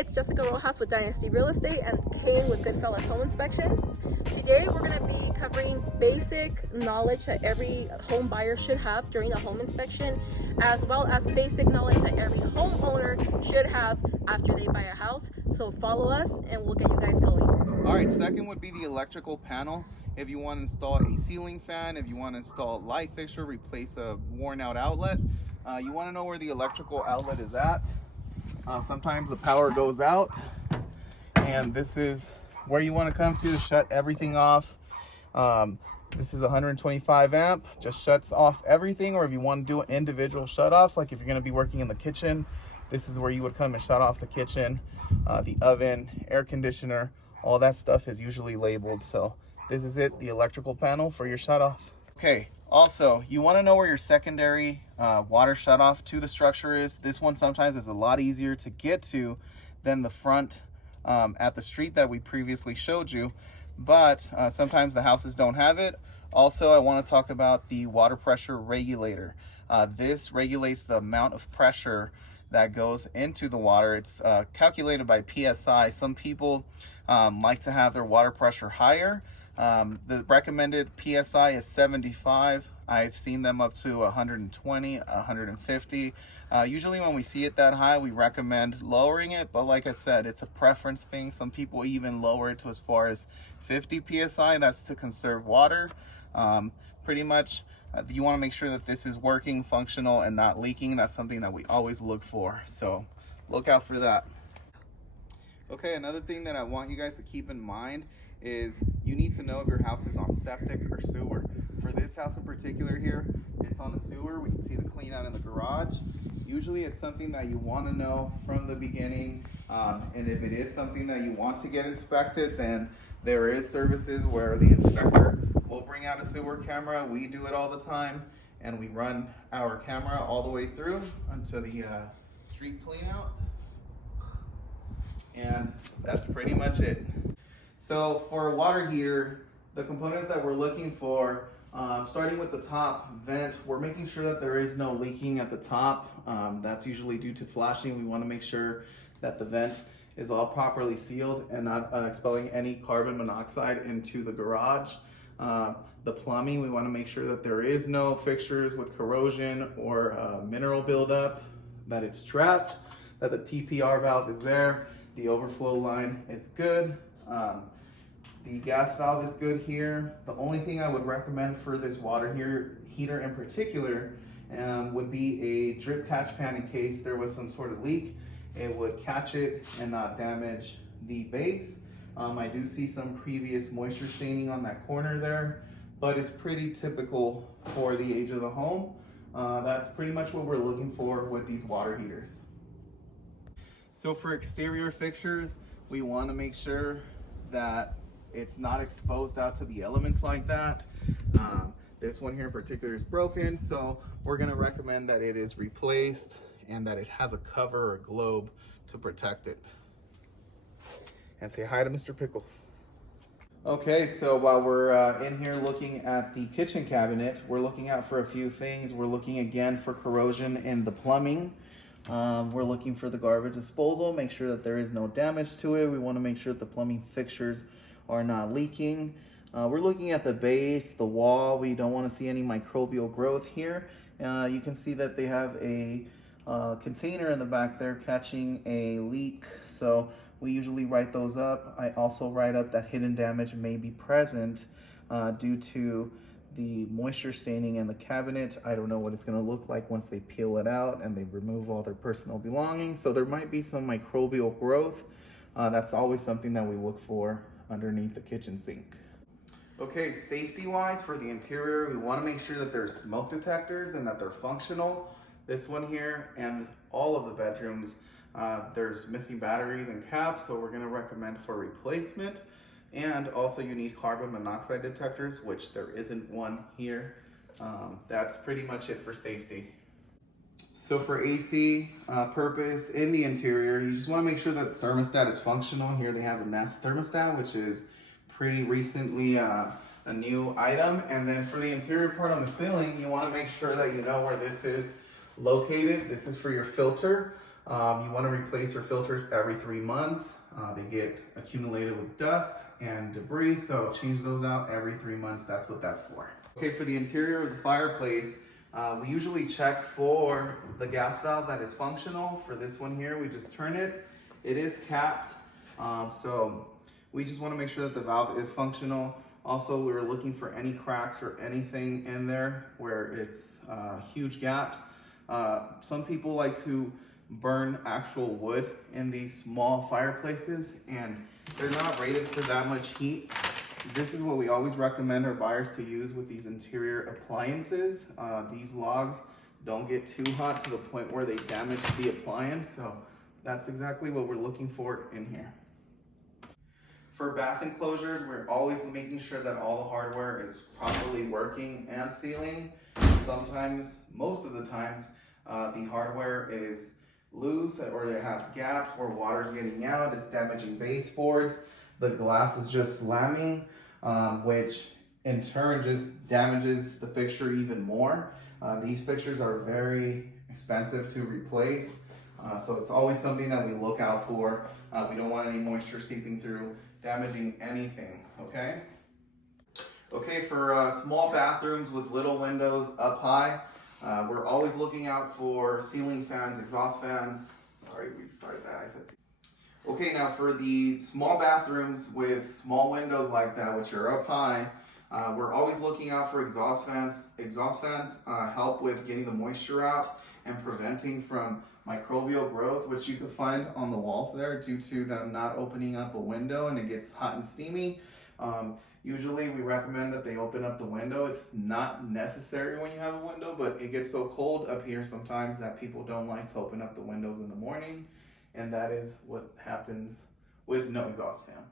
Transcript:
it's Jessica Rojas with Dynasty Real Estate and Kane with Goodfellas Home Inspections. Today we're going to be covering basic knowledge that every home buyer should have during a home inspection, as well as basic knowledge that every homeowner should have after they buy a house. So follow us and we'll get you guys going. All right, second would be the electrical panel. If you want to install a ceiling fan, if you want to install a light fixture, replace a worn out outlet, you want to know where the electrical outlet is at. Sometimes the power goes out, and this is where you want to come to shut everything off. This is 125 amp, just shuts off everything. Or if you want to do individual shut-offs, like if you're going to be working in the kitchen, this is where you would come and shut off the kitchen, the oven, air conditioner, all that stuff is usually labeled. So this is it, the electrical panel for your shut-off. Okay, also, you want to know where your secondary water shutoff to the structure is. This one sometimes is a lot easier to get to than the front at the street that we previously showed you, but sometimes the houses don't have it. Also, I want to talk about the water pressure regulator. This regulates the amount of pressure that goes into the water. It's calculated by PSI. Some people like to have their water pressure higher. The recommended PSI is 75. I've seen them up to 120, 150. Usually when we see it that high, we recommend lowering it. But like I said, it's a preference thing. Some people even lower it to as far as 50 PSI. That's to conserve water. Pretty much, you want to make sure that this is working, functional, and not leaking. That's something that we always look for. So look out for that. Okay, another thing that I want you guys to keep in mind is you need to know if your house is on septic or sewer. For this house in particular here, it's on the sewer. We can see the clean out in the garage. Usually it's something that you want to know from the beginning, and if it is something that you want to get inspected, then there is services where the inspector will bring out a sewer camera. We do it all the time, and we run our camera all the way through until the street clean out. And that's pretty much it. So for a water heater, the components that we're looking for, starting with the top vent, we're making sure that there is no leaking at the top. That's usually due to flashing. We want to make sure that the vent is all properly sealed and not expelling any carbon monoxide into the garage. The plumbing, we want to make sure that there is no fixtures with corrosion or mineral buildup, that it's trapped, that the TPR valve is there, the overflow line is good. The gas valve is good here. The only thing I would recommend for this water heater in particular would be a drip catch pan in case there was some sort of leak. It would catch it and not damage the base. I do see some previous moisture staining on that corner there, but it's pretty typical for the age of the home. That's pretty much what we're looking for with these water heaters. So for exterior fixtures, we want to make sure that it's not exposed out to the elements like that. This one here in particular is broken, so we're going to recommend that it is replaced and that it has a cover or globe to protect it. And say hi to Mr. Pickles. Okay, so while we're in here looking at the kitchen cabinet, we're looking out for a few things. We're looking again for corrosion in the plumbing. We're looking for the garbage disposal, make sure that there is no damage to it. We want to make sure that the plumbing fixtures are not leaking. We're looking at the base, the wall. We don't want to see any microbial growth here. You can see that they have a container in the back there catching a leak, so we usually write those up. I also write up that hidden damage may be present due to the moisture staining in the cabinet. I don't know what it's going to look like once they peel it out and they remove all their personal belongings, so there might be some microbial growth. That's always something that we look for underneath the kitchen sink. Okay, safety wise for the interior, we want to make sure that there's smoke detectors and that they're functional. This one here and all of the bedrooms, there's missing batteries and caps, so we're going to recommend for replacement. And also you need carbon monoxide detectors, which there isn't one here. That's pretty much it for safety. So for AC purpose in the interior, you just want to make sure that the thermostat is functional. Here they have a Nest thermostat, which is pretty recently a new item. And then for the interior part on the ceiling, you want to make sure that you know where this is located. This is for your filter. You want to replace your filters every 3 months. They get accumulated with dust and debris, so change those out every 3 months. That's what that's for. Okay, for the interior of the fireplace, we usually check for the gas valve that is functional. For this one here, we just turn it. It is capped, so we just want to make sure that the valve is functional. Also, we were looking for any cracks or anything in there where it's huge gaps. Some people like to burn actual wood in these small fireplaces, and they're not rated for that much heat. This is what we always recommend our buyers to use with these interior appliances. These logs don't get too hot to the point where they damage the appliance, so that's exactly what we're looking for in here. For bath enclosures, we're always making sure that all the hardware is properly working and sealing. Sometimes, most of the times, the hardware is loose or it has gaps where water's getting out, it's damaging baseboards. The glass is just slamming, which in turn just damages the fixture even more. These fixtures are very expensive to replace, so it's always something that we look out for. We don't want any moisture seeping through, damaging anything, okay? Okay, for small bathrooms with little windows up high, we're always looking out for ceiling fans, exhaust fans. Sorry, we started that, I said. Okay, now for the small bathrooms with small windows like that, which are up high, we're always looking out for exhaust fans. Exhaust fans help with getting the moisture out and preventing from microbial growth, which you can find on the walls there due to them not opening up a window and it gets hot and steamy. Usually we recommend that they open up the window. It's not necessary when you have a window, but it gets so cold up here sometimes that people don't like to open up the windows in the morning, and that is what happens with no exhaust fan.